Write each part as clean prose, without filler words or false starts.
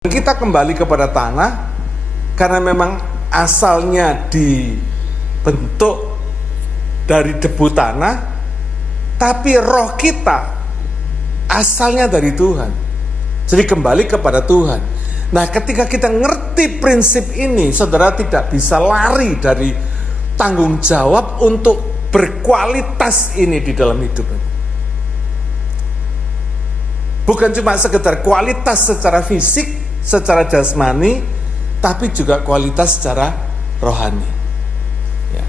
Kita kembali kepada tanah karena memang asalnya dibentuk dari debu tanah, tapi roh kita asalnya dari Tuhan. Jadi kembali kepada Tuhan. Nah, ketika kita ngerti prinsip ini, saudara tidak bisa lari dari tanggung jawab untuk berkualitas ini di dalam hidup. Bukan cuma sekedar kualitas secara fisik, secara jasmani, tapi juga kualitas secara rohani. Ya.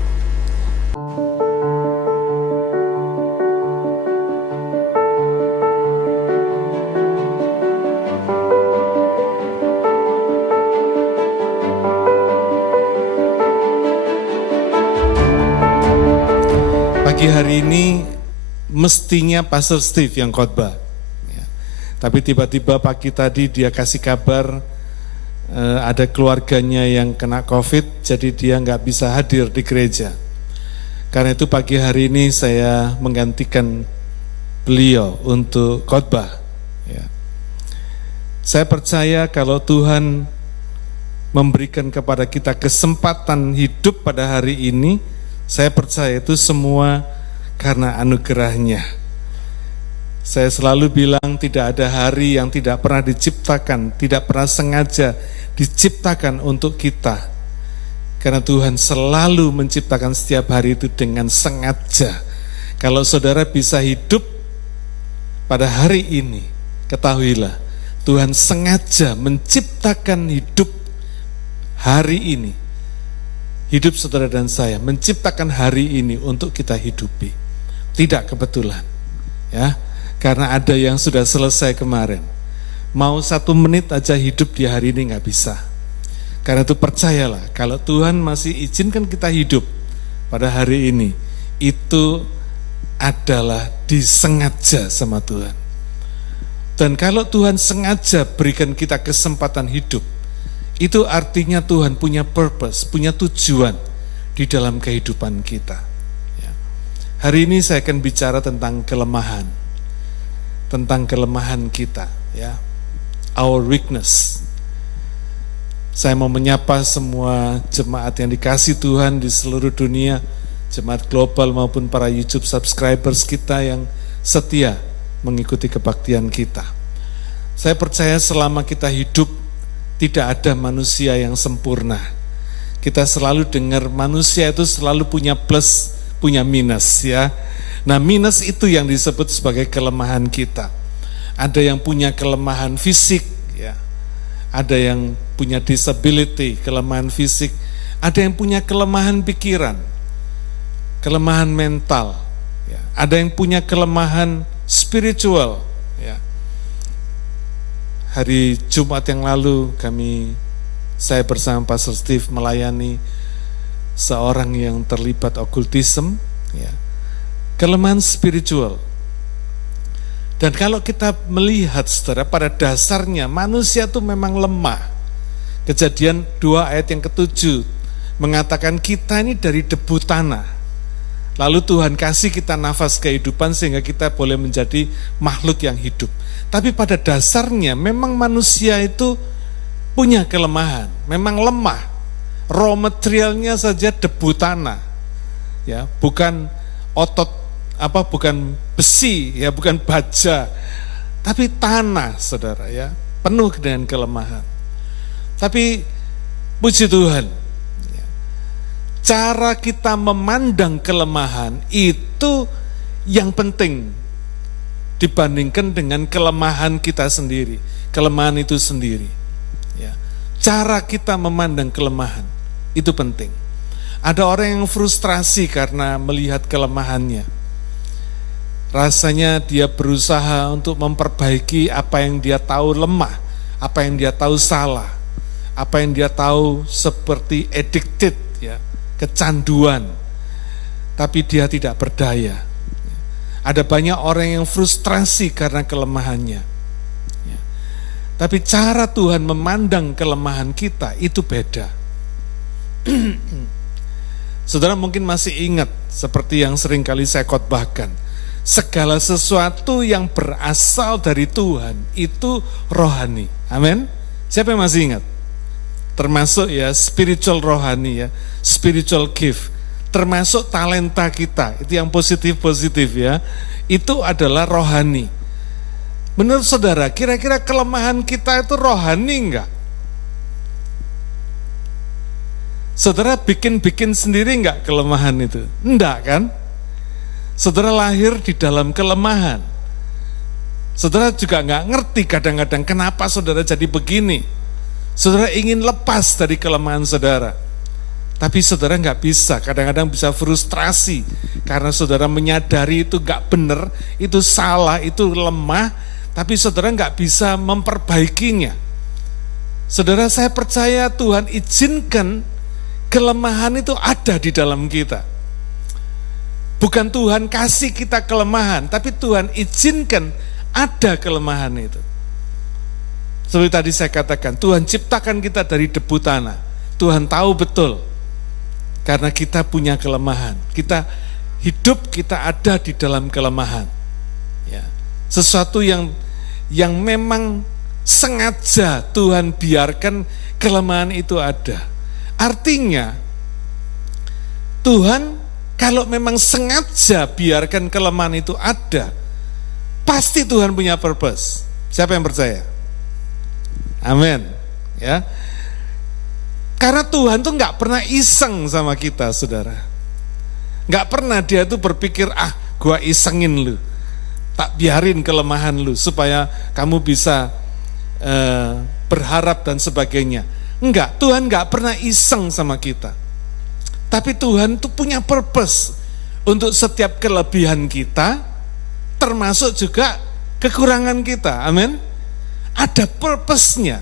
Pagi hari ini mestinya Pastor Steve yang khotbah. Tapi tiba-tiba pagi tadi dia kasih kabar ada keluarganya yang kena COVID, jadi dia nggak bisa hadir di gereja. Karena itu pagi hari ini saya menggantikan beliau untuk khotbah. Ya. Saya percaya kalau Tuhan memberikan kepada kita kesempatan hidup pada hari ini, saya percaya itu semua karena anugerahnya. Saya selalu bilang tidak ada hari yang tidak pernah diciptakan, tidak pernah sengaja diciptakan untuk kita. Karena Tuhan selalu menciptakan setiap hari itu dengan sengaja. Kalau saudara bisa hidup pada hari ini, ketahuilah Tuhan sengaja menciptakan hidup hari ini. Hidup saudara dan saya, menciptakan hari ini untuk kita hidupi. Tidak kebetulan. Ya. Karena ada yang sudah selesai kemarin. Mau 1 menit aja hidup di hari ini nggak bisa. Karena itu percayalah, kalau Tuhan masih izinkan kita hidup pada hari ini, itu adalah disengaja sama Tuhan. Dan kalau Tuhan sengaja berikan kita kesempatan hidup, itu artinya Tuhan punya purpose, punya tujuan di dalam kehidupan kita. Ya. Hari ini saya akan bicara tentang kelemahan. Tentang kelemahan kita, ya, our weakness. Saya mau menyapa semua jemaat yang dikasih Tuhan di seluruh dunia, jemaat global maupun para YouTube subscribers kita yang setia mengikuti kebaktian kita. Saya percaya selama kita hidup tidak ada manusia yang sempurna. Kita selalu dengar manusia itu selalu punya plus, punya minus, ya. Nah, minus itu yang disebut sebagai kelemahan kita. Ada yang punya kelemahan fisik, ya. Ada yang punya disability, kelemahan fisik. Ada yang punya kelemahan pikiran, kelemahan mental. Ya. Ada yang punya kelemahan spiritual. Ya. Hari Jumat yang lalu saya bersama Pastor Steve melayani seorang yang terlibat okultisme, ya. Kelemahan spiritual. Dan kalau kita melihat saudara, pada dasarnya manusia itu memang lemah. Kejadian 2 ayat yang ke-7 mengatakan kita ini dari debu tanah. Lalu Tuhan kasih kita nafas kehidupan sehingga kita boleh menjadi makhluk yang hidup. Tapi pada dasarnya memang manusia itu punya kelemahan, memang lemah. Raw materialnya saja debu tanah. Ya, bukan otot bukan besi, ya, bukan baja, tapi tanah, saudara, ya, penuh dengan kelemahan. Tapi puji Tuhan, ya, cara kita memandang kelemahan itu yang penting dibandingkan dengan kelemahan kita sendiri, kelemahan itu sendiri. Ya. Cara kita memandang kelemahan itu penting. Ada orang yang frustrasi karena melihat kelemahannya. Rasanya dia berusaha untuk memperbaiki apa yang dia tahu lemah, apa yang dia tahu salah, apa yang dia tahu seperti addicted, ya, kecanduan, tapi dia tidak berdaya. Ada banyak orang yang frustrasi karena kelemahannya. Ya. Tapi cara Tuhan memandang kelemahan kita itu beda. Saudara mungkin masih ingat seperti yang sering kali saya khotbahkan. Segala sesuatu yang berasal dari Tuhan itu rohani. Amin. Siapa yang masih ingat? Termasuk ya spiritual rohani ya, spiritual gift, termasuk talenta kita, itu yang positif-positif ya, itu adalah rohani. Menurut saudara, kira-kira kelemahan kita itu rohani enggak? Saudara bikin sendiri enggak kelemahan itu? Enggak kan? Saudara lahir di dalam kelemahan. Saudara juga enggak ngerti kadang-kadang kenapa saudara jadi begini. Saudara ingin lepas dari kelemahan saudara, tapi saudara nggak bisa, kadang-kadang bisa frustrasi, karena saudara menyadari itu nggak benar, itu salah, itu lemah, tapi saudara nggak bisa memperbaikinya. Saudara, saya percaya Tuhan izinkan kelemahan itu ada di dalam kita. Bukan Tuhan kasih kita kelemahan, tapi Tuhan izinkan ada kelemahan itu. Seperti tadi saya katakan, Tuhan ciptakan kita dari debu tanah. Tuhan tahu betul, karena kita punya kelemahan. Kita hidup, kita ada di dalam kelemahan. Ya. Sesuatu yang memang sengaja Tuhan biarkan kelemahan itu ada. Artinya, Tuhan kalau memang sengaja biarkan kelemahan itu ada, pasti Tuhan punya purpose. Siapa yang percaya? Amin. Ya, karena Tuhan tuh nggak pernah iseng sama kita, saudara. Nggak pernah dia tuh berpikir, gua isengin lu, tak biarin kelemahan lu supaya kamu bisa berharap dan sebagainya. Enggak, Tuhan nggak pernah iseng sama kita. Tapi Tuhan tuh punya purpose untuk setiap kelebihan kita, termasuk juga kekurangan kita. Amin. Ada purpose-nya.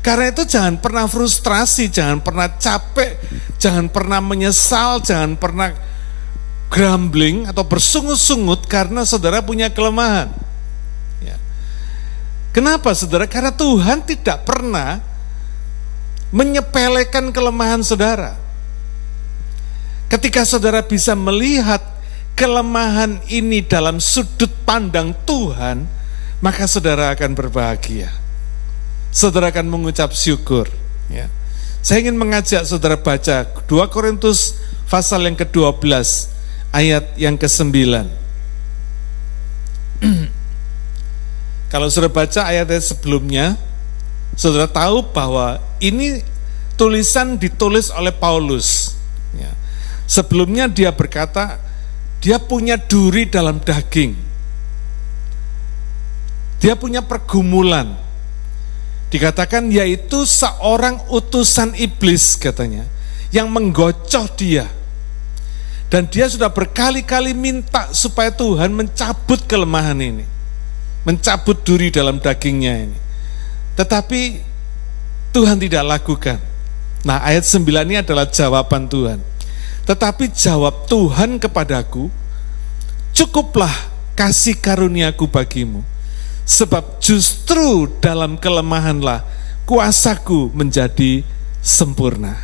Karena itu jangan pernah frustrasi, jangan pernah capek, jangan pernah menyesal, jangan pernah grumbling atau bersungut-sungut karena saudara punya kelemahan. Ya. Kenapa saudara? Karena Tuhan tidak pernah menyepelekan kelemahan saudara. Ketika saudara bisa melihat kelemahan ini dalam sudut pandang Tuhan, maka saudara akan berbahagia. Saudara akan mengucap syukur. Ya. Saya ingin mengajak saudara baca 2 Korintus pasal yang ke-12 ayat yang ke-9. Kalau saudara baca ayat-ayat sebelumnya, saudara tahu bahwa ini tulisan ditulis oleh Paulus. Ya. Sebelumnya dia berkata, dia punya duri dalam daging. Dia punya pergumulan. Dikatakan yaitu seorang utusan iblis katanya, yang menggocoh dia. Dan dia sudah berkali-kali minta supaya Tuhan mencabut kelemahan ini. Mencabut duri dalam dagingnya ini. Tetapi Tuhan tidak lakukan. Nah, ayat 9 ini adalah jawaban Tuhan. Tetapi jawab Tuhan kepadaku, cukuplah kasih karuniaku bagimu. Sebab justru dalam kelemahanlah kuasaku menjadi sempurna.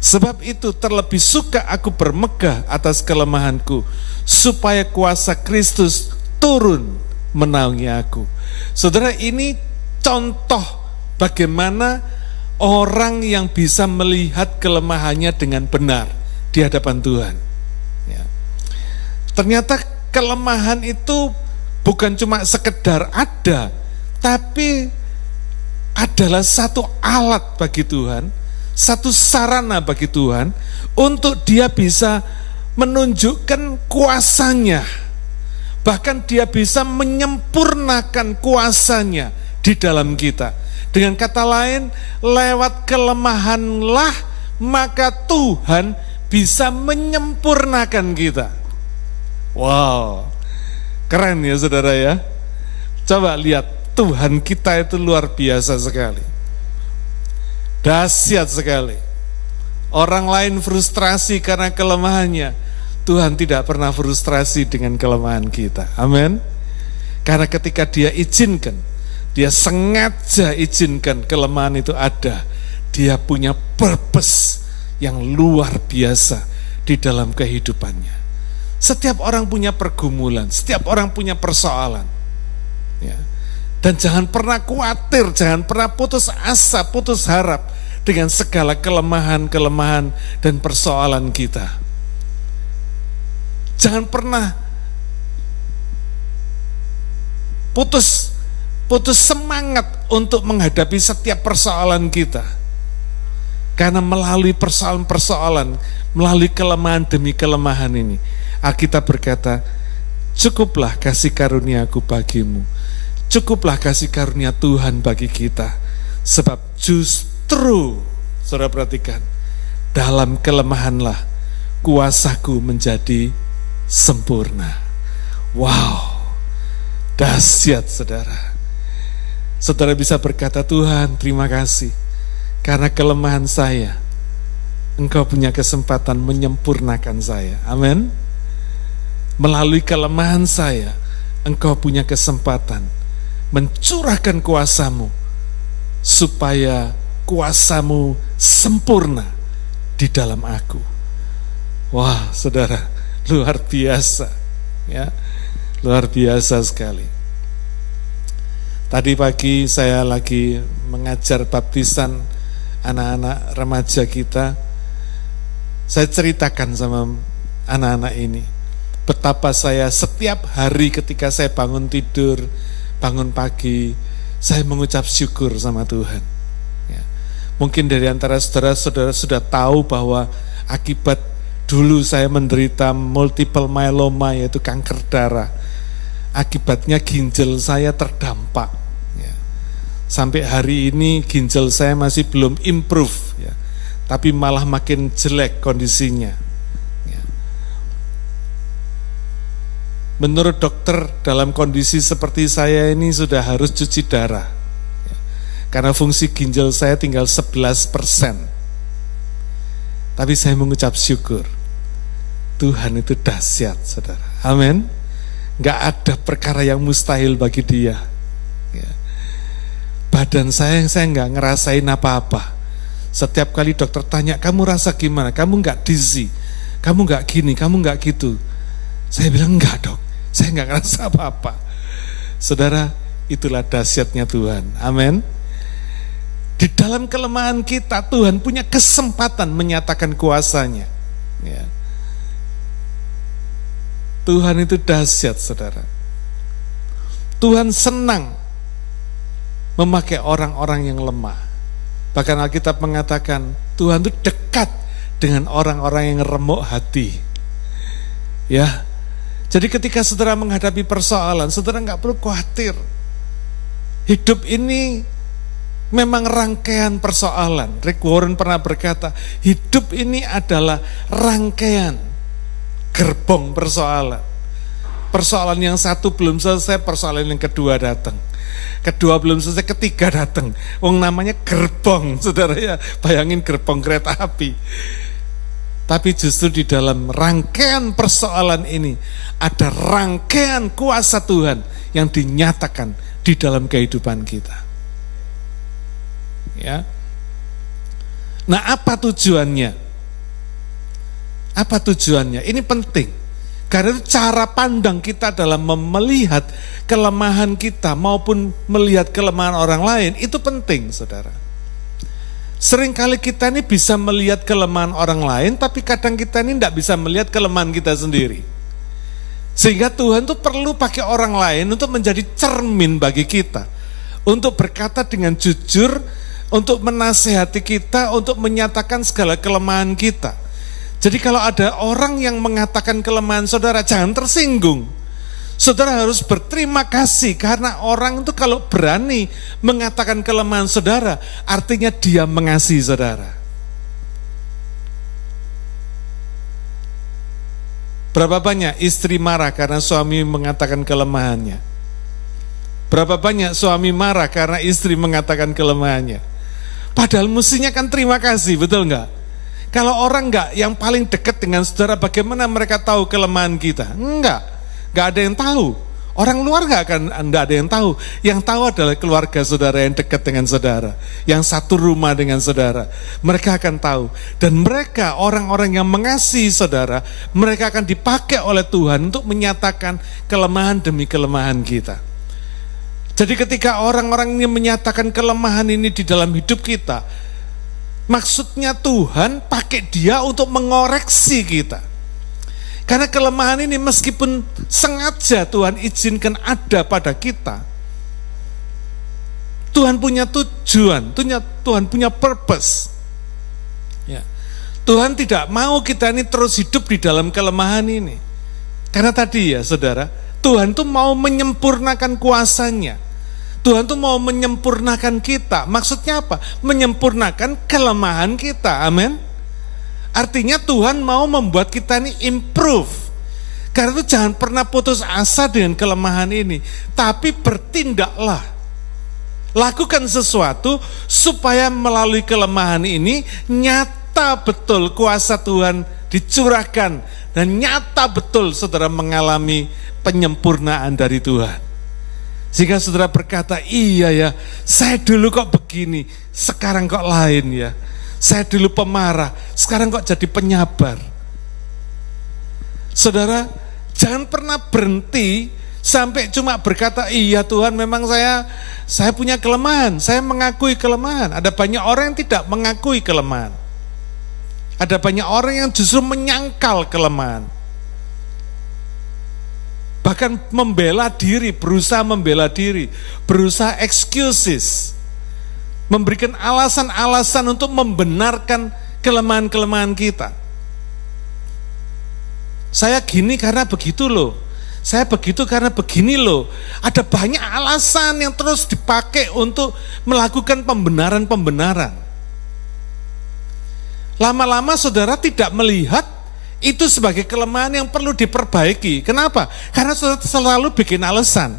Sebab itu terlebih suka aku bermegah atas kelemahanku, supaya kuasa Kristus turun menaungi aku. Saudara, ini contoh bagaimana orang yang bisa melihat kelemahannya dengan benar di hadapan Tuhan. Ya. Ternyata kelemahan itu bukan cuma sekedar ada, tapi adalah satu alat bagi Tuhan, satu sarana bagi Tuhan untuk dia bisa menunjukkan kuasanya. Bahkan dia bisa menyempurnakan kuasanya di dalam kita. Dengan kata lain, lewat kelemahanlah maka Tuhan bisa menyempurnakan kita. Wow. Keren ya saudara ya. Coba lihat, Tuhan kita itu luar biasa sekali. Dahsyat sekali. Orang lain frustrasi karena kelemahannya, Tuhan tidak pernah frustrasi dengan kelemahan kita. Amin. Karena ketika dia izinkan, dia sengaja izinkan kelemahan itu ada, dia punya purpose yang luar biasa di dalam kehidupannya. Setiap orang punya pergumulan, setiap orang punya persoalan. Ya. Dan jangan pernah khawatir, jangan pernah putus asa, putus harap dengan segala kelemahan-kelemahan dan persoalan kita. Jangan pernah putus semangat untuk menghadapi setiap persoalan kita. Karena melalui persoalan-persoalan, melalui kelemahan demi kelemahan ini, Alkitab berkata, cukuplah kasih karuniaku bagimu. Cukuplah kasih karunia Tuhan bagi kita. Sebab justru, saudara perhatikan, dalam kelemahanlah kuasaku menjadi sempurna. Wow, dahsyat saudara. Saudara bisa berkata, Tuhan terima kasih. Karena kelemahan saya, Engkau punya kesempatan menyempurnakan saya. Amin. Melalui kelemahan saya, Engkau punya kesempatan mencurahkan kuasamu, supaya kuasamu sempurna di dalam aku. Wah saudara, luar biasa ya, luar biasa sekali. Tadi pagi saya lagi mengajar baptisan anak-anak remaja kita. Saya ceritakan sama anak-anak ini betapa saya setiap hari ketika saya bangun tidur, bangun pagi, saya mengucap syukur sama Tuhan. Ya. Mungkin dari antara saudara-saudara sudah tahu bahwa akibat dulu saya menderita multiple myeloma, yaitu kanker darah. Akibatnya ginjal saya terdampak. Ya. Sampai hari ini ginjal saya masih belum improve, ya. Tapi malah makin jelek kondisinya. Menurut dokter, dalam kondisi seperti saya ini sudah harus cuci darah. Karena fungsi ginjal saya tinggal 11%. Tapi saya mengucap syukur. Tuhan itu dahsyat, saudara. Amin. Gak ada perkara yang mustahil bagi dia. Badan saya gak ngerasain apa-apa. Setiap kali dokter tanya, kamu rasa gimana? Kamu gak dizzy? Kamu gak gini? Kamu gak gitu? Saya bilang, enggak dok, saya enggak ngerasa apa-apa. Saudara, itulah dahsyatnya Tuhan. Amin. Di dalam kelemahan kita, Tuhan punya kesempatan menyatakan kuasanya. Ya. Tuhan itu dahsyat, saudara. Tuhan senang memakai orang-orang yang lemah. Bahkan Alkitab mengatakan, Tuhan itu dekat dengan orang-orang yang remuk hati. Ya, jadi ketika saudara menghadapi persoalan, saudara nggak perlu khawatir. Hidup ini memang rangkaian persoalan. Rick Warren pernah berkata, hidup ini adalah rangkaian gerbong persoalan. Persoalan yang satu belum selesai, persoalan yang kedua datang. Kedua belum selesai, ketiga datang. Wong namanya gerbong, saudara ya. Bayangin gerbong kereta api. Tapi justru di dalam rangkaian persoalan ini ada rangkaian kuasa Tuhan yang dinyatakan di dalam kehidupan kita. Ya. Nah, apa tujuannya? Apa tujuannya? Ini penting. Karena itu cara pandang kita dalam melihat kelemahan kita maupun melihat kelemahan orang lain itu penting, saudara. Seringkali kita ini bisa melihat kelemahan orang lain, tapi kadang kita ini tidak bisa melihat kelemahan kita sendiri. Sehingga Tuhan tuh perlu pakai orang lain untuk menjadi cermin bagi kita. Untuk berkata dengan jujur, untuk menasehati kita, untuk menyatakan segala kelemahan kita. Jadi kalau ada orang yang mengatakan kelemahan saudara, jangan tersinggung. Saudara harus berterima kasih karena orang itu kalau berani mengatakan kelemahan saudara, artinya dia mengasihi saudara. Berapa banyak istri marah karena suami mengatakan kelemahannya? Berapa banyak suami marah karena istri mengatakan kelemahannya? Padahal mestinya kan terima kasih, betul enggak? Kalau orang enggak yang paling dekat dengan saudara, bagaimana mereka tahu kelemahan kita? Enggak ada yang tahu. Orang luar enggak ada yang tahu. Yang tahu adalah keluarga saudara yang dekat dengan saudara, yang satu rumah dengan saudara. Mereka akan tahu. Dan mereka, orang-orang yang mengasihi saudara, mereka akan dipakai oleh Tuhan untuk menyatakan kelemahan demi kelemahan kita. Jadi ketika orang-orang ini menyatakan kelemahan ini di dalam hidup kita, maksudnya Tuhan pakai dia untuk mengoreksi kita. Karena kelemahan ini meskipun sengaja Tuhan izinkan ada pada kita, Tuhan punya tujuan, Tuhan punya purpose. Ya. Tuhan tidak mau kita ini terus hidup di dalam kelemahan ini. Karena tadi ya saudara, Tuhan tuh mau menyempurnakan kuasanya. Tuhan tuh mau menyempurnakan kita. Maksudnya apa? Menyempurnakan kelemahan kita. Amin. Artinya Tuhan mau membuat kita ini improve. Karena itu jangan pernah putus asa dengan kelemahan ini. Tapi bertindaklah. Lakukan sesuatu supaya melalui kelemahan ini nyata betul kuasa Tuhan dicurahkan. Dan nyata betul saudara mengalami penyempurnaan dari Tuhan. Jika saudara berkata, iya ya, saya dulu kok begini, sekarang kok lain ya. Saya dulu pemarah, sekarang kok jadi penyabar. Saudara, jangan pernah berhenti sampai cuma berkata, iya Tuhan memang saya punya kelemahan, saya mengakui kelemahan. Ada banyak orang yang tidak mengakui kelemahan. Ada banyak orang yang justru menyangkal kelemahan. Bahkan membela diri, berusaha membela diri, berusaha excuses. Memberikan alasan-alasan untuk membenarkan kelemahan-kelemahan kita. Saya gini karena begitu loh. Saya begitu karena begini loh. Ada banyak alasan yang terus dipakai untuk melakukan pembenaran-pembenaran. Lama-lama saudara tidak melihat itu sebagai kelemahan yang perlu diperbaiki. Kenapa? Karena saudara selalu bikin alasan.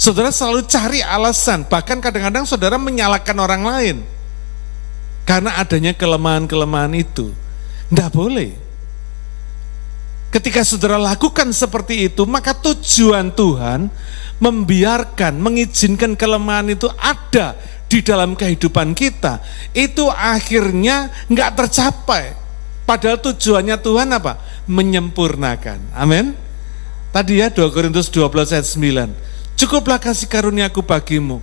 Saudara selalu cari alasan, bahkan kadang-kadang saudara menyalahkan orang lain. Karena adanya kelemahan-kelemahan itu. Tidak boleh. Ketika saudara lakukan seperti itu, maka tujuan Tuhan membiarkan, mengizinkan kelemahan itu ada di dalam kehidupan kita. Itu akhirnya nggak tercapai. Padahal tujuannya Tuhan apa? Menyempurnakan. Amin. Tadi ya 2 Korintus 12 ayat 9. Cukuplah kasih karuniaku bagimu.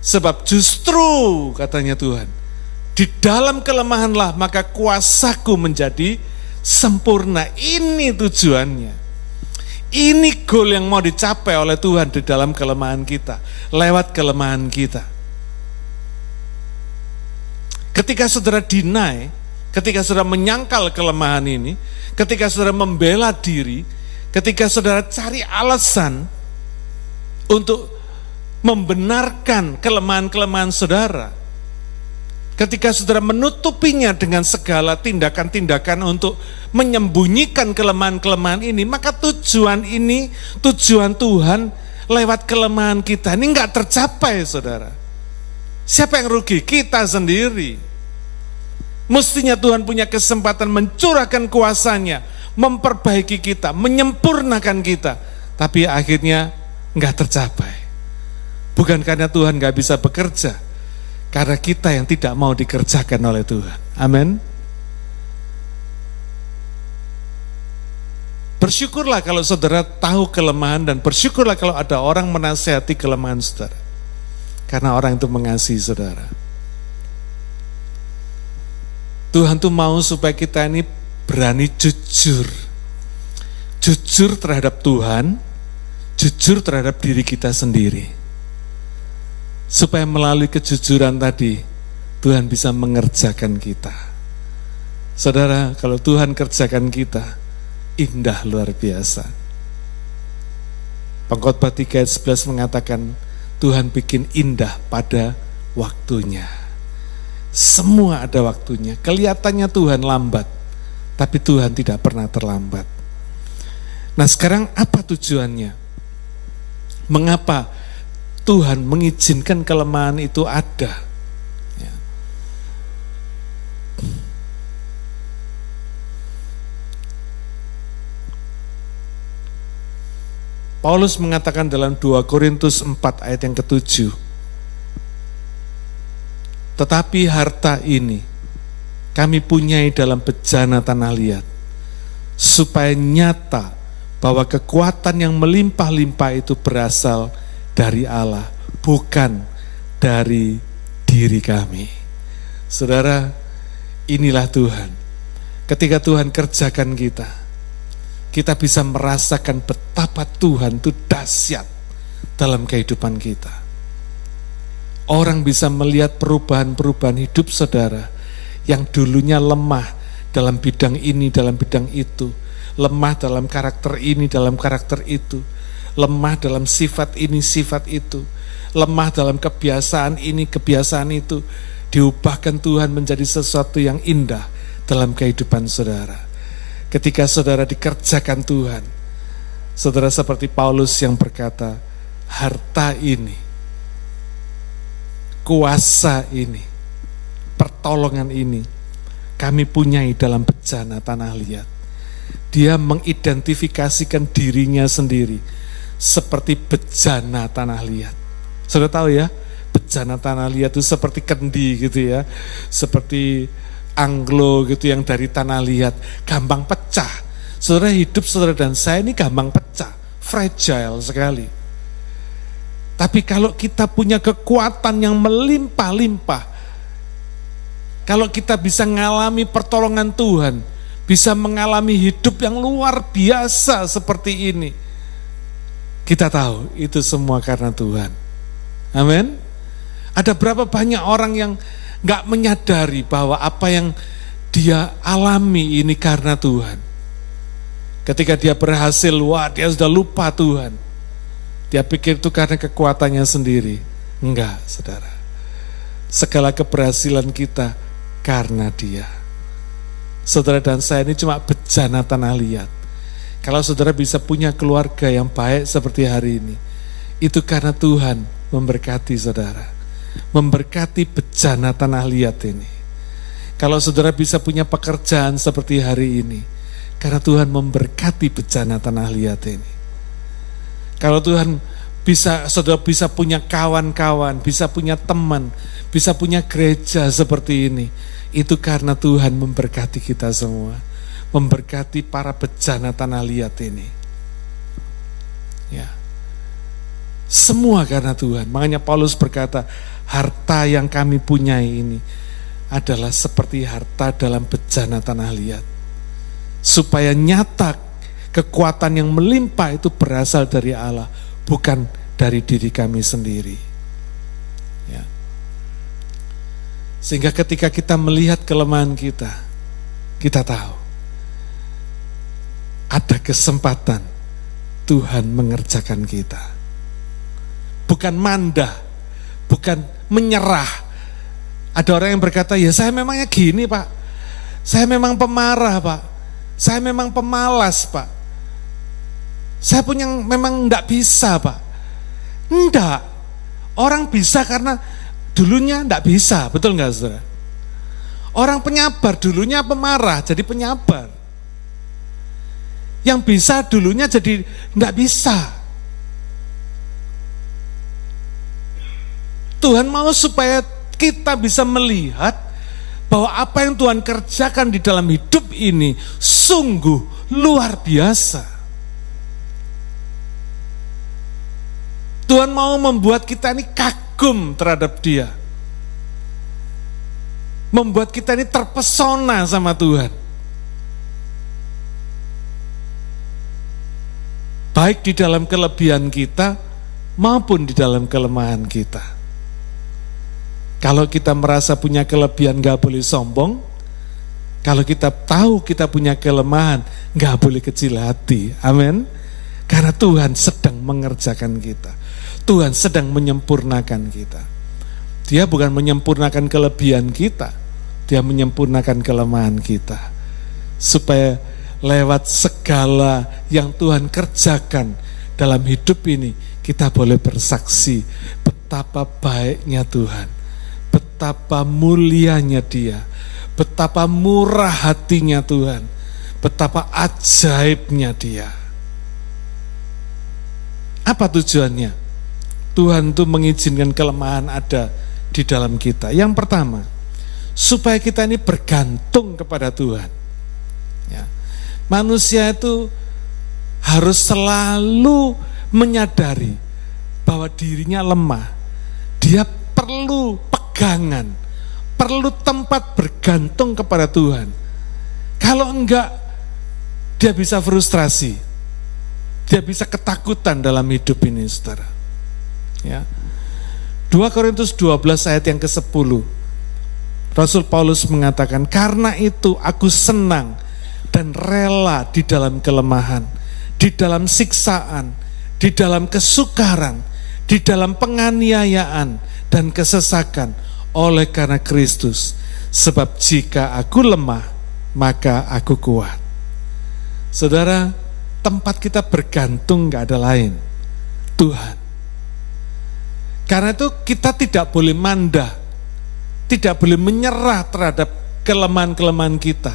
Sebab justru katanya Tuhan, di dalam kelemahanlah maka kuasaku menjadi sempurna. Ini tujuannya. Ini goal yang mau dicapai oleh Tuhan di dalam kelemahan kita, lewat kelemahan kita. Ketika saudara deny, ketika saudara menyangkal kelemahan ini, ketika saudara membela diri, ketika saudara cari alasan untuk membenarkan kelemahan-kelemahan saudara, ketika saudara menutupinya dengan segala tindakan-tindakan untuk menyembunyikan kelemahan-kelemahan ini, maka tujuan Tuhan lewat kelemahan kita ini nggak tercapai, saudara. Siapa yang rugi? Kita sendiri. Mestinya Tuhan punya kesempatan mencurahkan kuasanya, memperbaiki kita, menyempurnakan kita, tapi akhirnya nggak tercapai. Bukan karena Tuhan nggak bisa bekerja, karena kita yang tidak mau dikerjakan oleh Tuhan. Amin. Bersyukurlah kalau saudara tahu kelemahan, dan bersyukurlah kalau ada orang menasihati kelemahan saudara, karena orang itu mengasihi saudara. Tuhan tuh mau supaya kita ini berani jujur terhadap Tuhan, jujur terhadap diri kita sendiri. Supaya melalui kejujuran tadi, Tuhan bisa mengerjakan kita. Saudara, kalau Tuhan kerjakan kita, indah luar biasa. Pengkhotbah 3 ayat 11 mengatakan, Tuhan bikin indah pada waktunya. Semua ada waktunya. Kelihatannya Tuhan lambat, tapi Tuhan tidak pernah terlambat. Nah sekarang apa tujuannya? Mengapa Tuhan mengizinkan kelemahan itu ada? Ya. Paulus mengatakan dalam 2 Korintus 4 ayat yang ke-7, tetapi harta ini kami punyai dalam bejana tanah liat, supaya nyata bahwa kekuatan yang melimpah-limpah itu berasal dari Allah, bukan dari diri kami. Saudara, inilah Tuhan. Ketika Tuhan kerjakan kita bisa merasakan betapa Tuhan itu dahsyat dalam kehidupan kita. Orang bisa melihat perubahan-perubahan hidup saudara yang dulunya lemah dalam bidang ini, dalam bidang itu, lemah dalam karakter ini, dalam karakter itu, lemah dalam sifat ini, sifat itu, lemah dalam kebiasaan ini, kebiasaan itu, diubahkan Tuhan menjadi sesuatu yang indah dalam kehidupan saudara. Ketika saudara dikerjakan Tuhan, saudara seperti Paulus yang berkata, harta ini, kuasa ini, pertolongan ini, kami punyai dalam bejana tanah liat. Dia mengidentifikasikan dirinya sendiri seperti bejana tanah liat. Saudara tahu ya, bejana tanah liat itu seperti kendi gitu ya, seperti anglo gitu yang dari tanah liat, gampang pecah. Saudara, hidup saudara dan saya ini gampang pecah, fragile sekali. Tapi kalau kita punya kekuatan yang melimpah-limpah, kalau kita bisa mengalami pertolongan Tuhan, bisa mengalami hidup yang luar biasa seperti ini, kita tahu itu semua karena Tuhan. Amin. Ada berapa banyak orang yang gak menyadari bahwa apa yang dia alami ini karena Tuhan. Ketika dia berhasil, wah dia sudah lupa Tuhan. Dia pikir itu karena kekuatannya sendiri. Enggak, saudara. Segala keberhasilan kita karena Dia. Saudara dan saya ini cuma bejana tanah liat. Kalau saudara bisa punya keluarga yang baik seperti hari ini, itu karena Tuhan memberkati saudara. Memberkati bejana tanah liat ini. Kalau saudara bisa punya pekerjaan seperti hari ini, karena Tuhan memberkati bejana tanah liat ini. Kalau Tuhan saudara bisa punya kawan-kawan, bisa punya teman, bisa punya gereja seperti ini, itu karena Tuhan memberkati kita semua, memberkati para bejana tanah liat ini. Ya, semua karena Tuhan. Makanya Paulus berkata, harta yang kami punyai ini adalah seperti harta dalam bejana tanah liat, supaya nyata kekuatan yang melimpah itu berasal dari Allah, bukan dari diri kami sendiri. Ya. Sehingga ketika kita melihat kelemahan kita tahu ada kesempatan Tuhan mengerjakan kita. Bukan mandah, bukan menyerah. Ada orang yang berkata, ya saya memangnya gini Pak, saya memang pemarah Pak, saya memang pemalas Pak, saya punya memang enggak bisa Pak. Enggak, orang bisa karena dulunya enggak bisa, betul enggak saudara? Orang penyabar dulunya pemarah jadi penyabar. Yang bisa dulunya jadi enggak bisa. Tuhan mau supaya kita bisa melihat bahwa apa yang Tuhan kerjakan di dalam hidup ini sungguh luar biasa. Tuhan mau membuat kita ini kagum terhadap Dia. Membuat kita ini terpesona sama Tuhan. Baik di dalam kelebihan kita maupun di dalam kelemahan kita. Kalau kita merasa punya kelebihan gak boleh sombong. Kalau kita tahu kita punya kelemahan gak boleh kecil hati. Amin. Karena Tuhan sedang mengerjakan kita. Tuhan sedang menyempurnakan kita. Dia bukan menyempurnakan kelebihan kita, Dia menyempurnakan kelemahan kita. Supaya lewat segala yang Tuhan kerjakan dalam hidup ini, kita boleh bersaksi betapa baiknya Tuhan, betapa mulianya Dia, betapa murah hatinya Tuhan, betapa ajaibnya Dia. Apa tujuannya? Tuhan itu mengizinkan kelemahan ada di dalam kita. Yang pertama, supaya kita ini bergantung kepada Tuhan. Ya. Manusia itu harus selalu menyadari bahwa dirinya lemah, dia perlu pegangan, perlu tempat bergantung kepada Tuhan. Kalau enggak, dia bisa frustrasi, dia bisa ketakutan dalam hidup ini, saudara. Ya. 2 Korintus 12 ayat yang ke-10, Rasul Paulus mengatakan, karena itu aku senang dan rela di dalam kelemahan, di dalam siksaan, di dalam kesukaran, di dalam penganiayaan dan kesesakan oleh karena Kristus. Sebab jika aku lemah, maka aku kuat. Saudara, tempat kita bergantung gak ada lain, Tuhan. Karena itu kita tidak boleh mandah, tidak boleh menyerah terhadap kelemahan-kelemahan kita.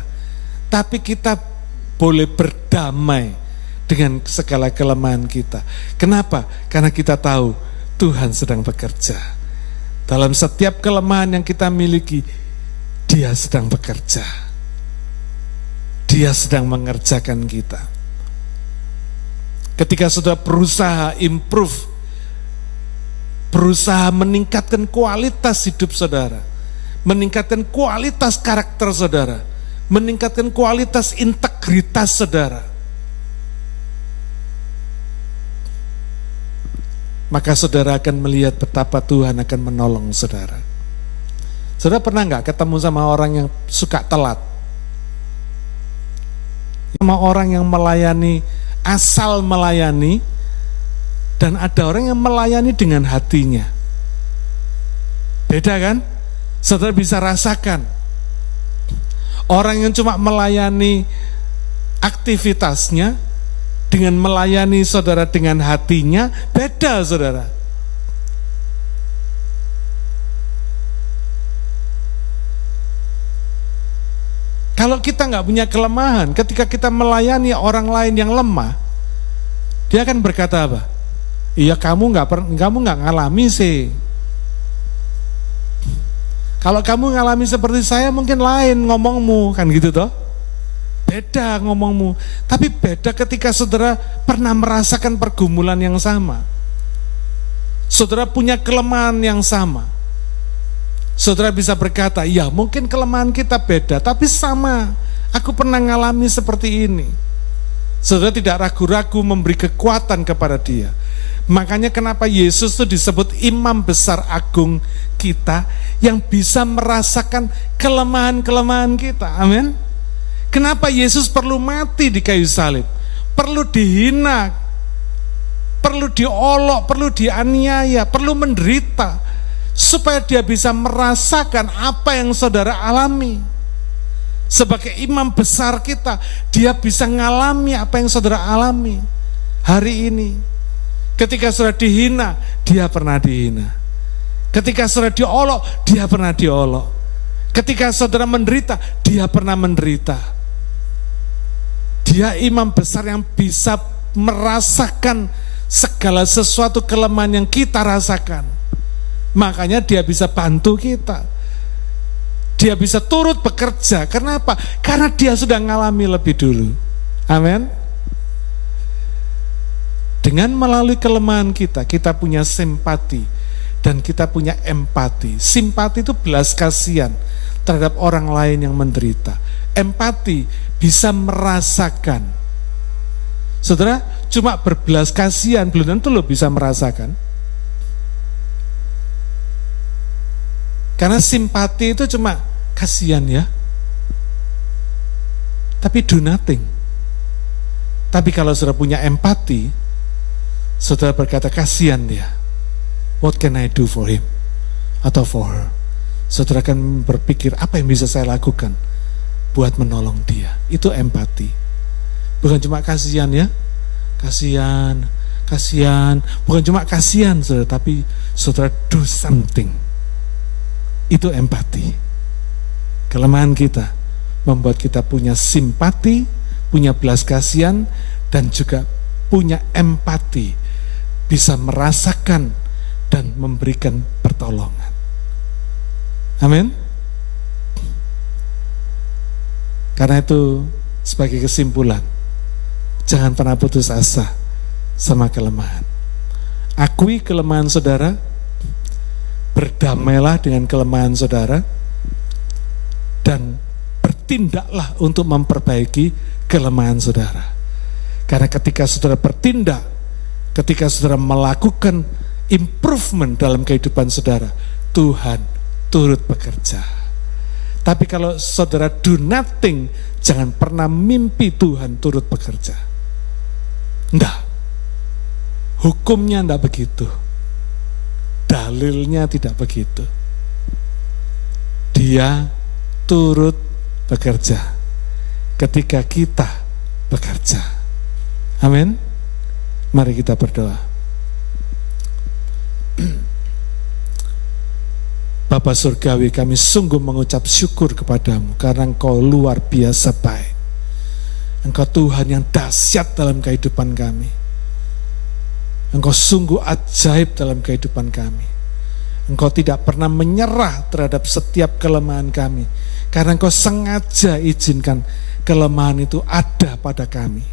Tapi kita boleh berdamai dengan segala kelemahan kita. Kenapa? Karena kita tahu Tuhan sedang bekerja. Dalam setiap kelemahan yang kita miliki, Dia sedang bekerja. Dia sedang mengerjakan kita. Ketika sudah berusaha improve, berusaha meningkatkan kualitas hidup saudara, meningkatkan kualitas karakter saudara, meningkatkan kualitas integritas saudara, maka saudara akan melihat betapa Tuhan akan menolong saudara. Saudara pernah nggak ketemu sama orang yang suka telat? Sama orang yang melayani, asal melayani, dan ada orang yang melayani dengan hatinya. Beda kan? Saudara bisa rasakan. Orang yang cuma melayani aktivitasnya dengan melayani saudara dengan hatinya, beda saudara. Kalau kita nggak punya kelemahan, ketika kita melayani orang lain yang lemah, dia akan berkata apa? Iya, kamu nggak ngalami sih. Kalau kamu ngalami seperti saya mungkin lain ngomongmu, kan gitu toh? Beda ngomongmu. Tapi beda ketika saudara pernah merasakan pergumulan yang sama. Saudara punya kelemahan yang sama. Saudara bisa berkata, ya mungkin kelemahan kita beda, tapi sama. Aku pernah ngalami seperti ini. Saudara tidak ragu-ragu memberi kekuatan kepada dia. Makanya kenapa Yesus itu disebut imam besar agung kita yang bisa merasakan kelemahan-kelemahan kita. Amin. Kenapa Yesus perlu mati di kayu salib? Perlu dihina, perlu diolok, perlu dianiaya, perlu menderita, supaya dia bisa merasakan apa yang saudara alami. Sebagai imam besar kita, dia bisa ngalami apa yang saudara alami hari ini. Ketika saudara dihina, dia pernah dihina. Ketika saudara diolok, dia pernah diolok. Ketika saudara menderita, dia pernah menderita. Dia imam besar yang bisa merasakan segala sesuatu kelemahan yang kita rasakan. Makanya dia bisa bantu kita. Dia bisa turut bekerja. Kenapa? Karena dia sudah ngalami lebih dulu. Amin. Dengan melalui kelemahan kita, kita punya simpati dan kita punya empati. Simpati itu belas kasihan terhadap orang lain yang menderita. Empati bisa merasakan. Saudara, cuma berbelas kasihan belum tentu lo bisa merasakan. Karena simpati itu cuma kasihan ya, tapi do nothing. Tapi kalau saudara punya empati, saudara berkata, kasihan dia, what can I do for him atau for her. Saudara akan berpikir, apa yang bisa saya lakukan buat menolong dia. Itu empati. Bukan cuma kasihan ya, kasihan, bukan cuma kasihan saudara, tapi saudara do something. Itu empati. Kelemahan kita membuat kita punya simpati, punya belas kasihan, dan juga punya empati, bisa merasakan dan memberikan pertolongan. Amin. Karena itu sebagai kesimpulan, jangan pernah putus asa sama kelemahan. Akui kelemahan saudara, berdamailah dengan kelemahan saudara, dan bertindaklah untuk memperbaiki kelemahan saudara. Karena ketika saudara bertindak, ketika saudara melakukan improvement dalam kehidupan saudara, Tuhan turut bekerja. Tapi kalau saudara do nothing, jangan pernah mimpi Tuhan turut bekerja. Enggak. Hukumnya enggak begitu. Dalilnya tidak begitu. Dia turut bekerja ketika kita bekerja. Amin. Mari kita berdoa. Bapa Surgawi, kami sungguh mengucap syukur kepadamu karena Engkau luar biasa baik. Engkau Tuhan yang dahsyat dalam kehidupan kami. Engkau sungguh ajaib dalam kehidupan kami. Engkau tidak pernah menyerah terhadap setiap kelemahan kami, karena Engkau sengaja izinkan kelemahan itu ada pada kami.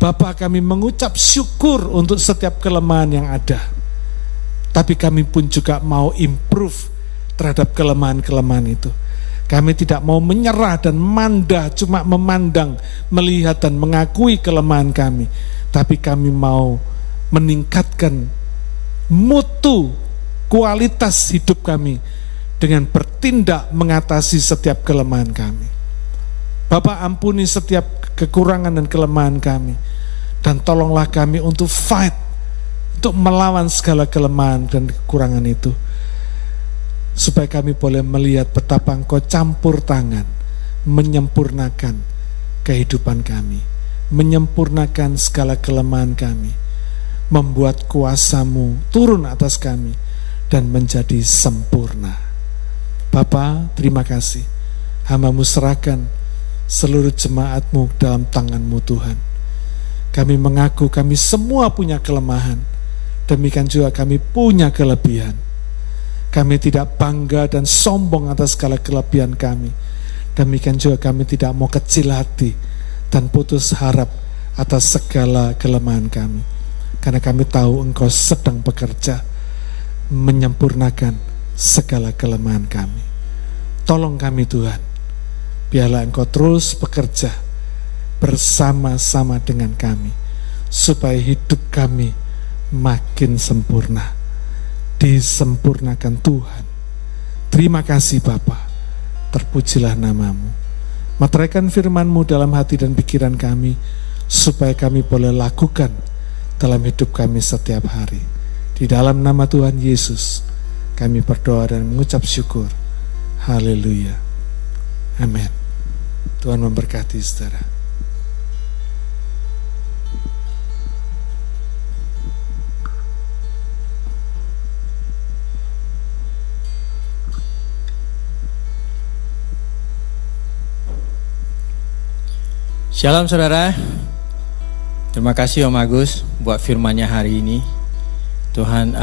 Bapa, kami mengucap syukur untuk setiap kelemahan yang ada. Tapi kami pun juga mau improve terhadap kelemahan-kelemahan itu. Kami tidak mau menyerah dan manda, cuma memandang, melihat dan mengakui kelemahan kami. Tapi kami mau meningkatkan mutu, kualitas hidup kami dengan bertindak mengatasi setiap kelemahan kami. Bapak, ampuni setiap kekurangan dan kelemahan kami, dan tolonglah kami untuk fight, untuk melawan segala kelemahan dan kekurangan itu, supaya kami boleh melihat betapa Engkau campur tangan menyempurnakan kehidupan kami, menyempurnakan segala kelemahan kami, membuat kuasa-Mu turun atas kami dan menjadi sempurna. Bapa, terima kasih. Hamba-Mu serahkan seluruh jemaat-Mu dalam tangan-Mu Tuhan. Kami mengaku kami semua punya kelemahan, demikian juga kami punya kelebihan. Kami tidak bangga dan sombong atas segala kelebihan kami, demikian juga kami tidak mau kecil hati dan putus harap atas segala kelemahan kami. Karena kami tahu Engkau sedang bekerja menyempurnakan segala kelemahan kami. Tolong kami Tuhan, biarlah Engkau terus bekerja bersama-sama dengan kami, supaya hidup kami makin sempurna, disempurnakan Tuhan. Terima kasih Bapa, terpujilah nama-Mu. Materaikan firman-Mu dalam hati dan pikiran kami, supaya kami boleh lakukan dalam hidup kami setiap hari. Di dalam nama Tuhan Yesus kami berdoa dan mengucap syukur. Haleluya. Amin. Tuhan memberkati saudara. Shalom saudara. Terima kasih Om Agus buat firman-Nya hari ini. Tuhan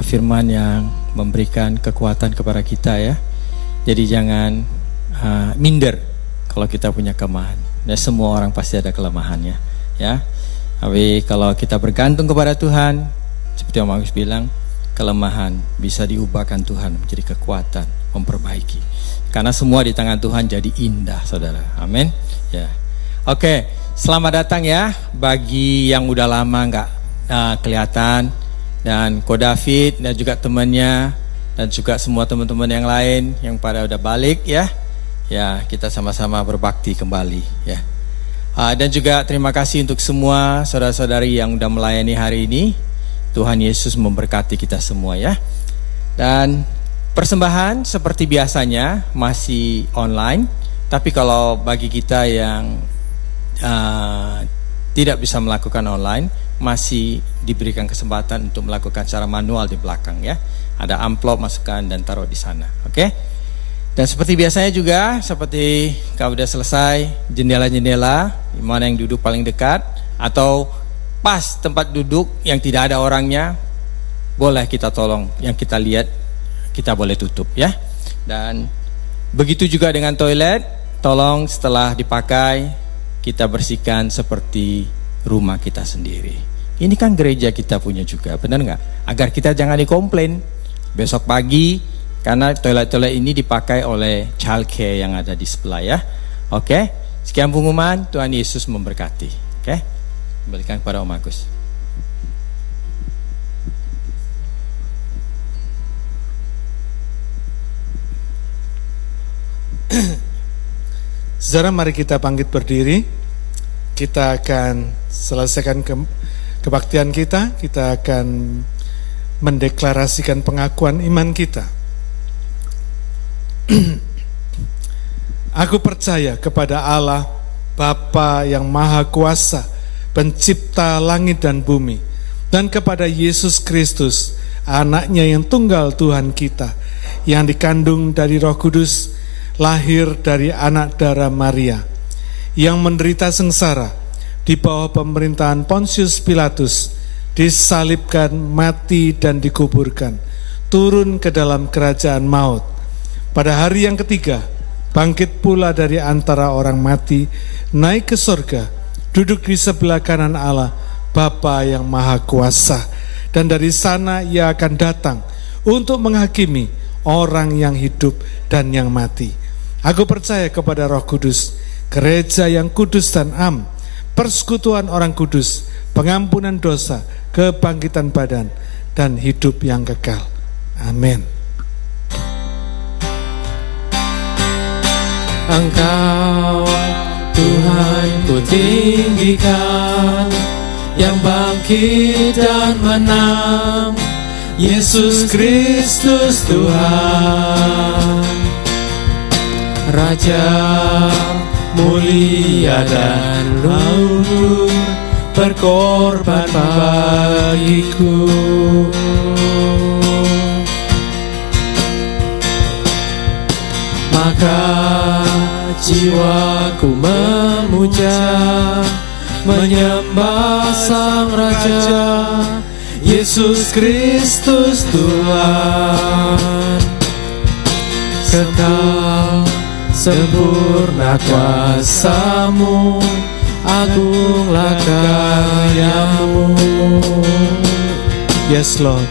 firman yang memberikan kekuatan kepada kita ya. Jadi jangan minder kalau kita punya kelemahan. Dan semua orang pasti ada kelemahannya ya. Tapi kalau kita bergantung kepada Tuhan, seperti Om Agus bilang, kelemahan bisa diubahkan Tuhan menjadi kekuatan, memperbaiki. Karena semua di tangan Tuhan jadi indah saudara. Amin ya. Oke, selamat datang ya bagi yang udah lama nggak kelihatan, dan Ko David dan juga temannya dan juga semua teman-teman yang lain yang pada udah balik ya. Ya, kita sama-sama berbakti kembali ya. Dan juga terima kasih untuk semua saudara-saudari yang udah melayani hari ini. Tuhan Yesus memberkati kita semua ya. Dan persembahan seperti biasanya masih online, tapi kalau bagi kita yang tidak bisa melakukan online, masih diberikan kesempatan untuk melakukan secara manual di belakang ya. Ada amplop, masukkan dan taruh di sana. Oke? Dan seperti biasanya juga, seperti kalau udah selesai, jendela-jendela mana yang duduk paling dekat atau pas tempat duduk yang tidak ada orangnya, boleh kita tolong, yang kita lihat kita boleh tutup ya. Dan begitu juga dengan toilet, tolong setelah dipakai kita bersihkan seperti rumah kita sendiri. Ini kan gereja kita punya juga, benar nggak? Agar kita jangan dikomplain besok pagi karena toilet-toilet ini dipakai oleh childcare yang ada di sebelah ya. Oke, sekian pengumuman, Tuhan Yesus memberkati. Oke, kembalikan kepada Om Agus. Saudara, mari kita bangkit berdiri. Kita akan selesaikan kebaktian kita. Kita akan mendeklarasikan pengakuan iman kita. Aku percaya kepada Allah, Bapa yang Maha Kuasa, Pencipta langit dan bumi, dan kepada Yesus Kristus, Anaknya yang tunggal Tuhan kita, yang dikandung dari Roh Kudus, lahir dari anak darah Maria, yang menderita sengsara di bawah pemerintahan Pontius Pilatus, disalibkan, mati dan dikuburkan, turun ke dalam kerajaan maut. Pada hari yang ketiga, bangkit pula dari antara orang mati, naik ke sorga, duduk di sebelah kanan Allah, Bapa yang Maha Kuasa, dan dari sana Ia akan datang untuk menghakimi orang yang hidup dan yang mati. Aku percaya kepada Roh Kudus, gereja yang kudus dan am, persekutuan orang kudus, pengampunan dosa, kebangkitan badan, dan hidup yang kekal. Amin. Engkau Tuhan ku tinggikan, yang bangkit dan menang, Yesus Kristus Tuhan, Raja mulia dan luhur, berkorban bagiku. Maka jiwaku memuja, menyembah Sang Raja, Yesus Kristus Tuhan. Kekal sempurna kuasa-Mu, agunglah karya-Mu. Yes Lord.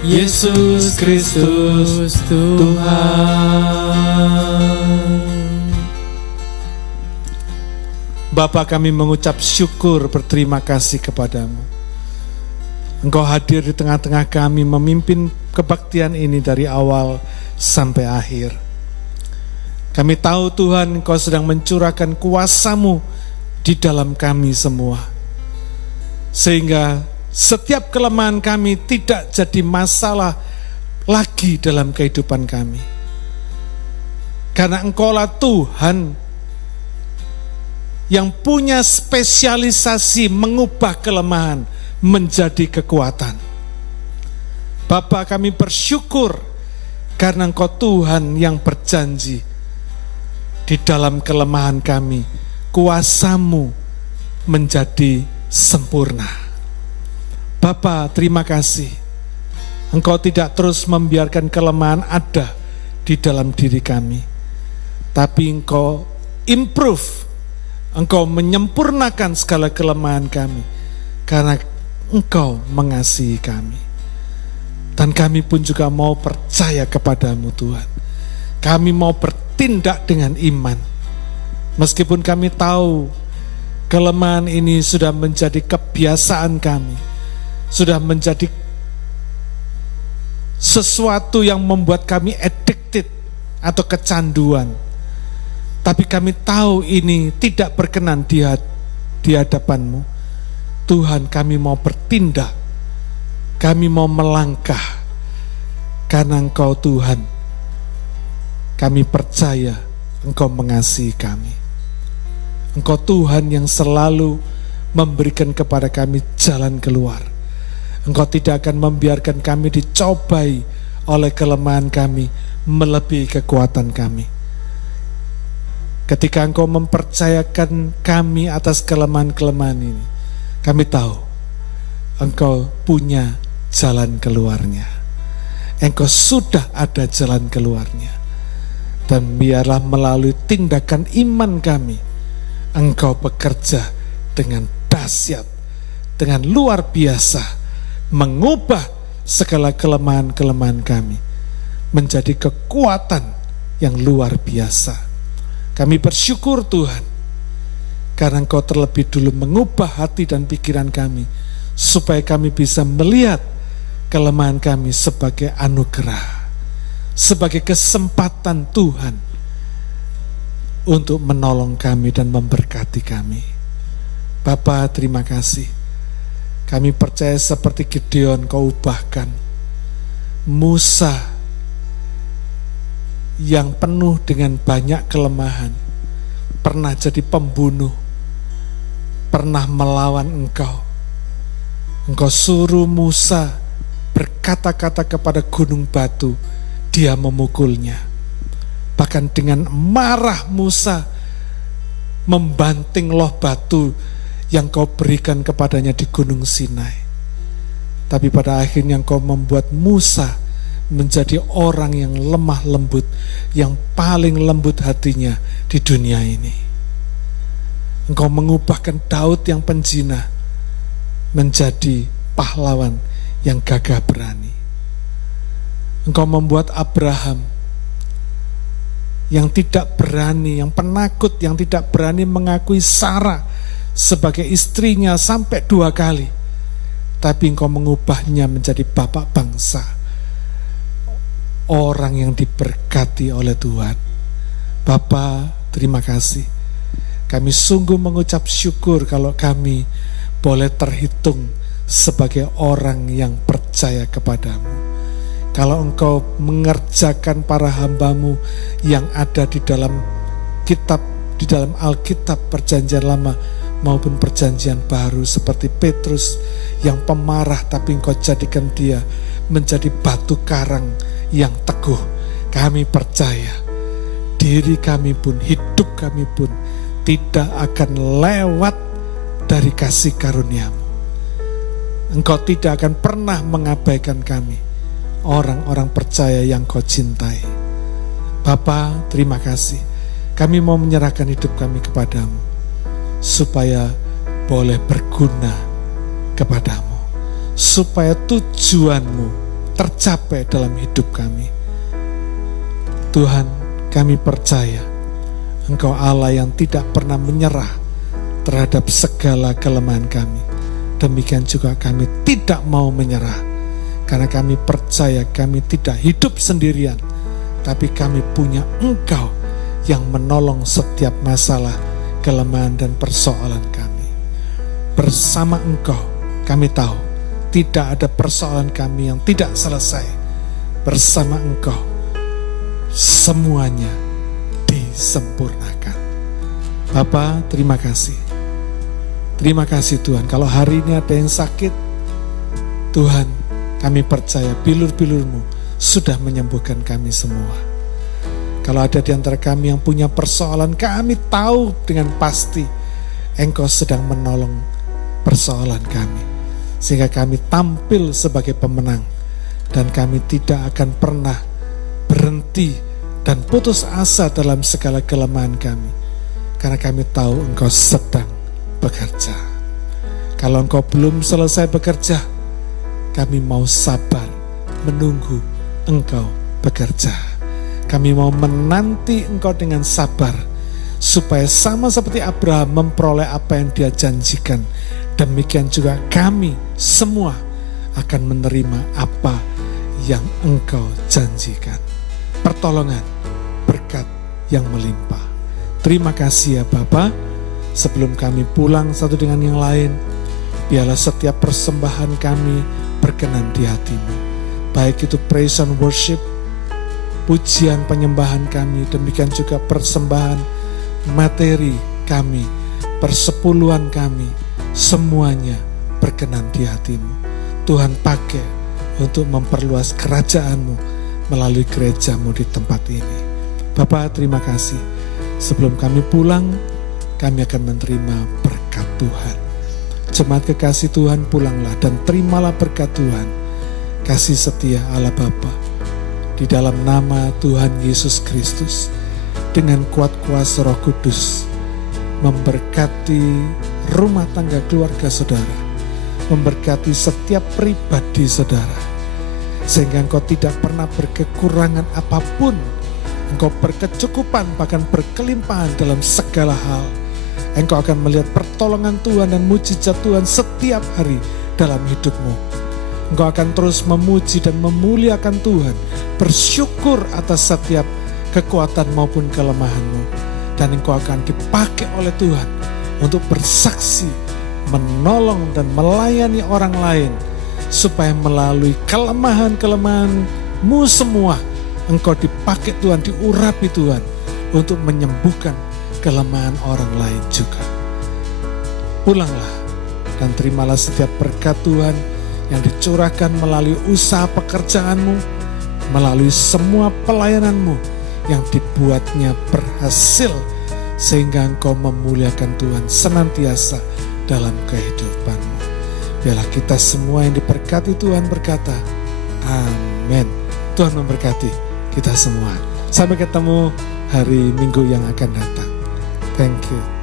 Yesus Kristus Tuhan. Bapa, kami mengucap syukur, berterima kasih kepadamu. Engkau hadir di tengah-tengah kami, memimpin kebaktian ini dari awal sampai akhir. Kami tahu Tuhan, Engkau sedang mencurahkan kuasa-Mu di dalam kami semua, sehingga setiap kelemahan kami tidak jadi masalah lagi dalam kehidupan kami. Karena Engkaulah Tuhan yang punya spesialisasi mengubah kelemahan menjadi kekuatan. Bapa, kami bersyukur karena Engkau Tuhan yang berjanji di dalam kelemahan kami, kuasa-Mu menjadi sempurna. Bapa, terima kasih. Engkau tidak terus membiarkan kelemahan ada di dalam diri kami, tapi Engkau improve, Engkau menyempurnakan segala kelemahan kami, karena Engkau mengasihi kami. Dan kami pun juga mau percaya kepadamu Tuhan. Kami mau bertindak dengan iman, meskipun kami tahu kelemahan ini sudah menjadi kebiasaan kami, sudah menjadi sesuatu yang membuat kami addicted atau kecanduan. Tapi kami tahu ini tidak berkenan di hadapan-Mu. Tuhan, kami mau bertindak, kami mau melangkah, karena Engkau Tuhan, kami percaya Engkau mengasihi kami. Engkau Tuhan yang selalu memberikan kepada kami jalan keluar. Engkau tidak akan membiarkan kami dicobai oleh kelemahan kami melebihi kekuatan kami. Ketika Engkau mempercayakan kami atas kelemahan-kelemahan ini, kami tahu Engkau punya jalan keluarnya. Engkau sudah ada jalan keluarnya. Dan biarlah melalui tindakan iman kami, Engkau bekerja dengan dahsyat dengan luar biasa, mengubah segala kelemahan-kelemahan kami menjadi kekuatan yang luar biasa. Kami bersyukur Tuhan, karena Engkau terlebih dulu mengubah hati dan pikiran kami, supaya kami bisa melihat kelemahan kami sebagai anugerah, sebagai kesempatan Tuhan untuk menolong kami dan memberkati kami. Bapa, terima kasih. Kami percaya seperti Gideon Kau ubahkan Musa yang penuh dengan banyak kelemahan, pernah jadi pembunuh, pernah melawan Engkau. Engkau suruh Musa berkata-kata kepada gunung batu, dia memukulnya. Bahkan dengan marah Musa membanting loh batu yang Kau berikan kepadanya di gunung Sinai. Tapi pada akhirnya Engkau membuat Musa menjadi orang yang lemah lembut, yang paling lembut hatinya di dunia ini. Engkau mengubahkan Daud yang penjina menjadi pahlawan yang gagah berani. Engkau membuat Abraham yang tidak berani, yang penakut, yang tidak berani mengakui Sarah sebagai istrinya sampai 2 kali. Tapi Engkau mengubahnya menjadi bapak bangsa, orang yang diberkati oleh Tuhan. Bapa, terima kasih. Kami sungguh mengucap syukur kalau kami boleh terhitung sebagai orang yang percaya kepadamu. Kalau Engkau mengerjakan para hamba-Mu yang ada di dalam kitab, di dalam Alkitab Perjanjian Lama maupun Perjanjian Baru, seperti Petrus yang pemarah, tapi Engkau jadikan dia menjadi batu karang yang teguh. Kami percaya diri kami pun, hidup kami pun tidak akan lewat dari kasih karunia-Mu. Engkau tidak akan pernah mengabaikan kami, orang-orang percaya yang Kau cintai. Bapa, terima kasih. Kami mau menyerahkan hidup kami kepadamu, supaya boleh berguna kepadamu, supaya tujuan-Mu tercapai dalam hidup kami. Tuhan, kami percaya Engkau Allah yang tidak pernah menyerah terhadap segala kelemahan kami. Demikian juga kami tidak mau menyerah, karena kami percaya kami tidak hidup sendirian, tapi kami punya Engkau yang menolong setiap masalah, kelemahan dan persoalan kami. Bersama Engkau kami tahu tidak ada persoalan kami yang tidak selesai. Bersama Engkau semuanya disempurnakan. Bapa, terima kasih. Terima kasih Tuhan. Kalau hari ini ada yang sakit, Tuhan, kami percaya bilur-bilur-Mu sudah menyembuhkan kami semua. Kalau ada di antara kami yang punya persoalan, kami tahu dengan pasti Engkau sedang menolong persoalan kami, sehingga kami tampil sebagai pemenang, dan kami tidak akan pernah berhenti dan putus asa dalam segala kelemahan kami, karena kami tahu Engkau sedang bekerja. Kalau Engkau belum selesai bekerja, kami mau sabar menunggu Engkau bekerja. Kami mau menanti Engkau dengan sabar, supaya sama seperti Abraham memperoleh apa yang dia janjikan, demikian juga kami semua akan menerima apa yang Engkau janjikan. Pertolongan, berkat yang melimpah. Terima kasih ya Bapa. Sebelum kami pulang satu dengan yang lain, biarlah setiap persembahan kami berkenan di hati-Mu. Baik itu praise and worship, pujian penyembahan kami, demikian juga persembahan materi kami, persepuluhan kami, semuanya berkenan di hati-Mu. Tuhan pakai untuk memperluas kerajaan-Mu melalui gereja-Mu di tempat ini. Bapa, terima kasih. Sebelum kami pulang, kami akan menerima berkat Tuhan. Jemaat kekasih Tuhan, pulanglah dan terimalah berkat Tuhan. Kasih setia Allah Bapa, di dalam nama Tuhan Yesus Kristus, dengan kuat kuasa Roh Kudus, memberkati rumah tangga keluarga saudara, memberkati setiap pribadi saudara, sehingga engkau tidak pernah berkekurangan apapun. Engkau berkecukupan, bahkan berkelimpahan dalam segala hal. Engkau akan melihat pertolongan Tuhan dan mujizat Tuhan setiap hari dalam hidupmu. Engkau akan terus memuji dan memuliakan Tuhan, bersyukur atas setiap kekuatan maupun kelemahanmu. Dan engkau akan dipakai oleh Tuhan untuk bersaksi, menolong dan melayani orang lain, supaya melalui kelemahan-kelemahanmu semua, engkau dipakai Tuhan, diurapi Tuhan untuk menyembuhkan kelemahan orang lain juga. Pulanglah dan terimalah setiap berkat Tuhan yang dicurahkan melalui usaha pekerjaanmu, melalui semua pelayananmu yang dibuatnya berhasil, sehingga engkau memuliakan Tuhan senantiasa dalam kehidupanmu. Biarlah kita semua yang diberkati Tuhan berkata, amin. Tuhan memberkati kita semua. Sampai ketemu hari Minggu yang akan datang. Thank you.